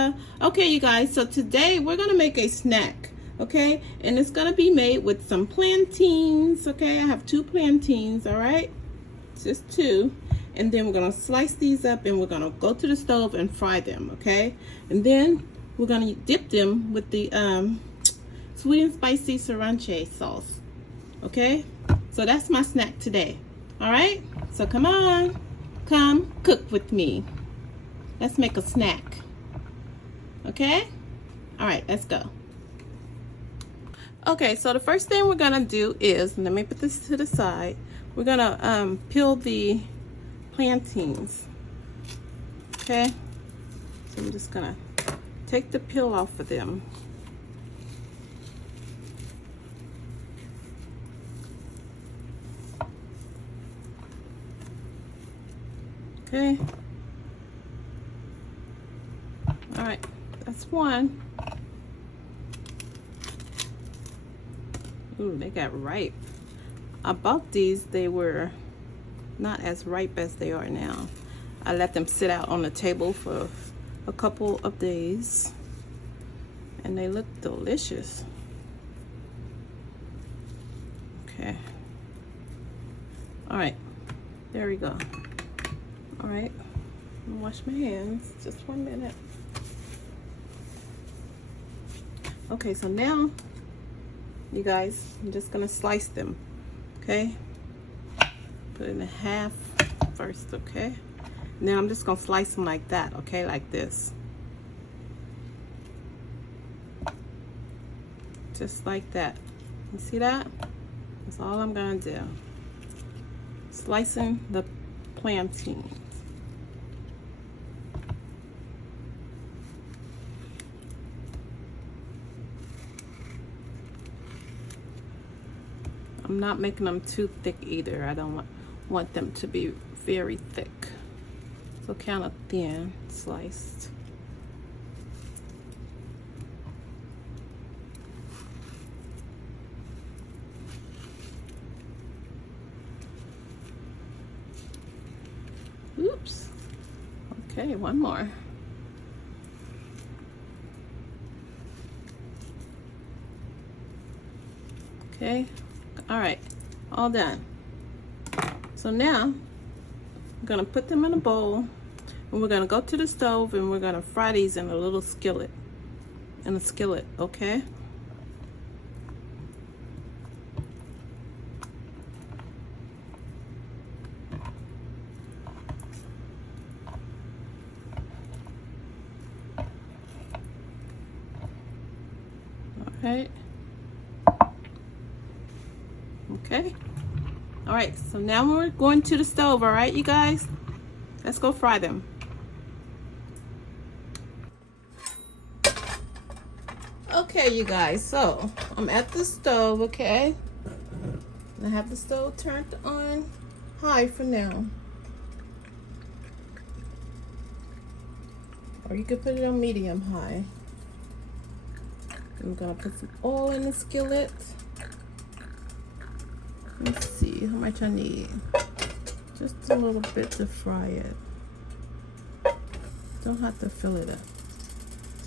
Weltha. Okay, you guys, so today we're gonna make a snack, okay? And it's gonna be made with some plantains, okay? I have 2 plantains, all right? Just 2. And then we're gonna slice these up and we're gonna go to the stove and fry them, okay? And then we're gonna dip them with the sweet and spicy sriracha sauce, okay? So that's my snack today, all right? So come on, come cook with me. Let's make a snack, okay? All right, let's go. Okay, so the first thing we're gonna do is, let me put this to the side. We're gonna peel the plantains, okay? So I'm just gonna take the peel off of them. Okay. All right, that's one. Ooh, they got ripe. I bought these, they were not as ripe as they are now. I let them sit out on the table for a couple of days and they look delicious. Okay. All right, there we go. All right, I'm gonna wash my hands, just 1 minute. Okay, so now, you guys, I'm just gonna slice them, okay? Put it in half first, okay? Now I'm just gonna slice them like that, okay? Like this. Just like that. You see that? That's all I'm gonna do. Slicing the plantains. I'm not making them too thick either. I don't want them to be very thick. So kind of thin sliced. Oops. Okay, one more. Okay. All right, all done. So now I'm gonna put them in a bowl and we're gonna go to the stove and we're gonna fry these in a little skillet, okay? All right. Okay. All right, so now we're going to the stove, all right, you guys? Let's go fry them. Okay, you guys, so I'm at the stove, okay? I have the stove turned on high for now. Or you could put it on medium high. I'm gonna put some oil in the skillet. Let's see how much I need. Just a little bit to fry it. Don't have to fill it up.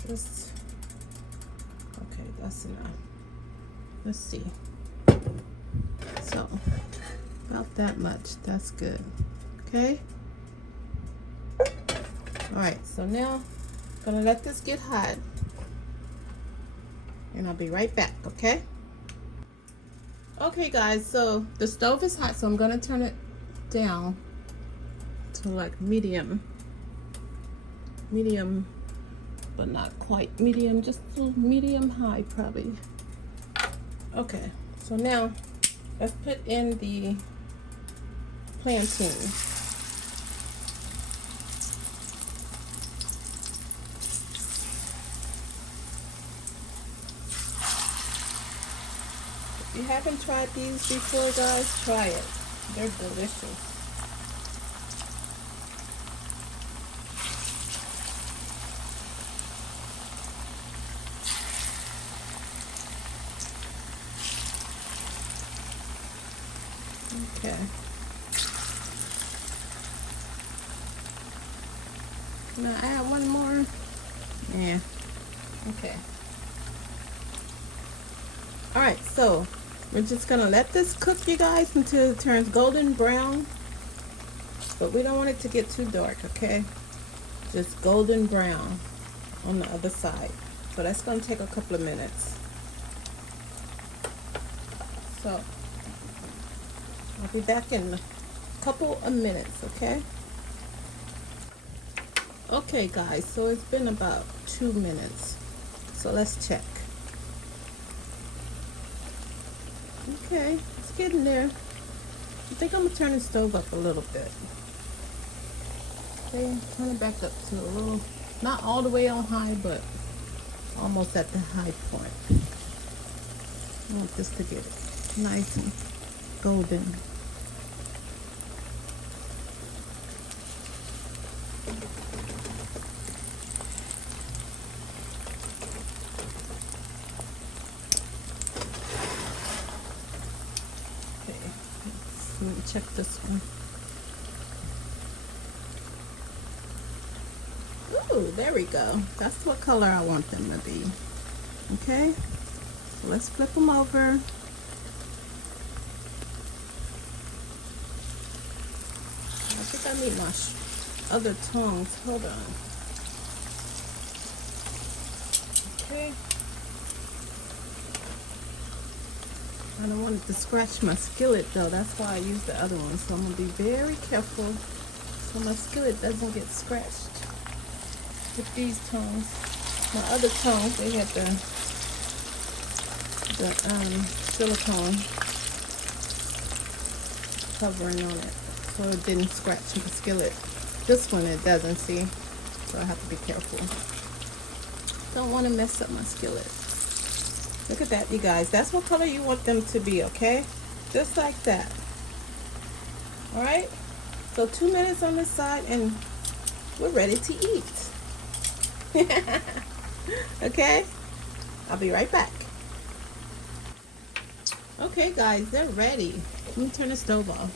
Just, okay, that's enough. Let's see. So, about that much, that's good. Okay? All right, so now I'm gonna let this get hot. And I'll be right back, okay? Okay guys, so the stove is hot, so I'm gonna turn it down to like medium, but not quite medium, just a little medium high probably. Okay, so now let's put in the plantain. If you haven't tried these before, guys, try it. They're delicious. Okay. Can I add one more? Yeah, Okay. Alright, so we're just gonna let this cook, you guys, until it turns golden brown. But we don't want it to get too dark, okay? Just golden brown on the other side. So that's gonna take a couple of minutes. So I'll be back in a couple of minutes, okay? Okay guys, so it's been about 2 minutes. So let's check. Okay, it's getting there. I think I'm gonna turn the stove up a little bit. Okay, turn it back up to a little, not all the way on high, but almost at the high point. I want this to get nice and golden. Let me check this one. Ooh, there we go. That's what color I want them to be. Okay, so let's flip them over. I think I need my other tongs. Hold on. Okay. I don't want it to scratch my skillet though. That's why I use the other one. So I'm going to be very careful so my skillet doesn't get scratched with these tongs. My other tongs, they had the silicone covering on it, so it didn't scratch my skillet. This one it doesn't, see? So I have to be careful. Don't want to mess up my skillet. Look at that, you guys. That's what color you want them to be, okay? Just like that. Alright? So 2 minutes on this side and we're ready to eat. Okay? I'll be right back. Okay, guys, they're ready. Let me turn the stove off.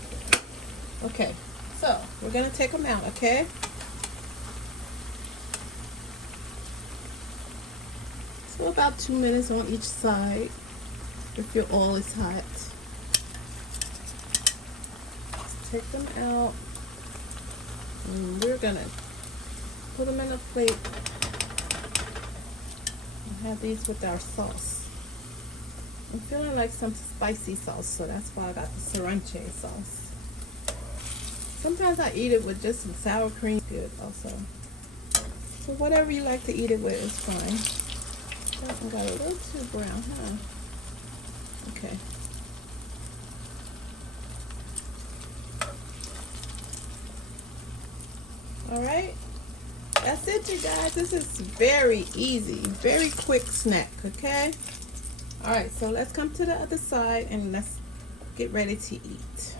Okay, so we're going to take them out, okay? So about 2 minutes on each side if your oil is hot. Let's take them out. And we're gonna put them in a plate and have these with our sauce. I'm feeling like some spicy sauce, so that's why I got the sriracha sauce. Sometimes I eat it with just some sour cream. Good also. So whatever you like to eat it with is fine. That one got a little too brown, huh? Okay. Alright. That's it, you guys. This is very easy. Very quick snack, okay? Alright, so let's come to the other side and let's get ready to eat.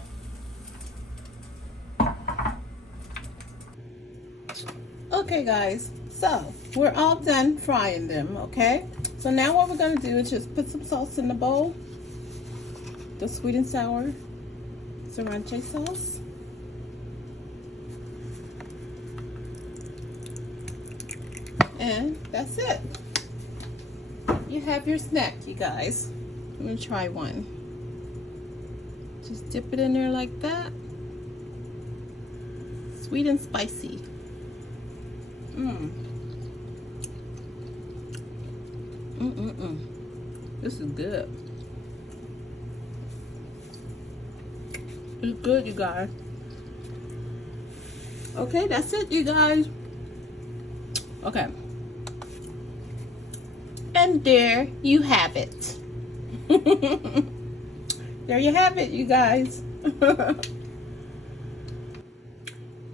Okay, guys. So, we're all done frying them, okay? So now what we're going to do is just put some sauce in the bowl. The sweet and sour sriracha sauce. And that's it. You have your snack, you guys. I'm going to try one. Just dip it in there like that. Sweet and spicy. This is good. It's good, you guys. Okay, that's it, you guys. Okay. And there you have it. There you have it, you guys.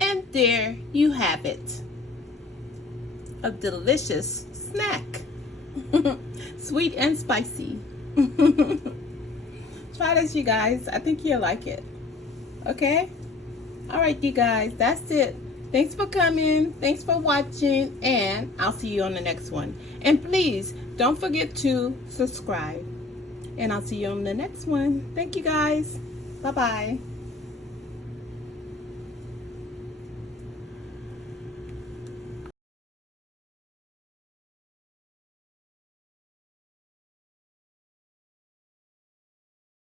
And there you have it. A delicious snack. Sweet and spicy. Try this, you guys. I think you'll like it. Okay? Alright, you guys. That's it. Thanks for coming. Thanks for watching. And I'll see you on the next one. And please, don't forget to subscribe. And I'll see you on the next one. Thank you, guys. Bye-bye.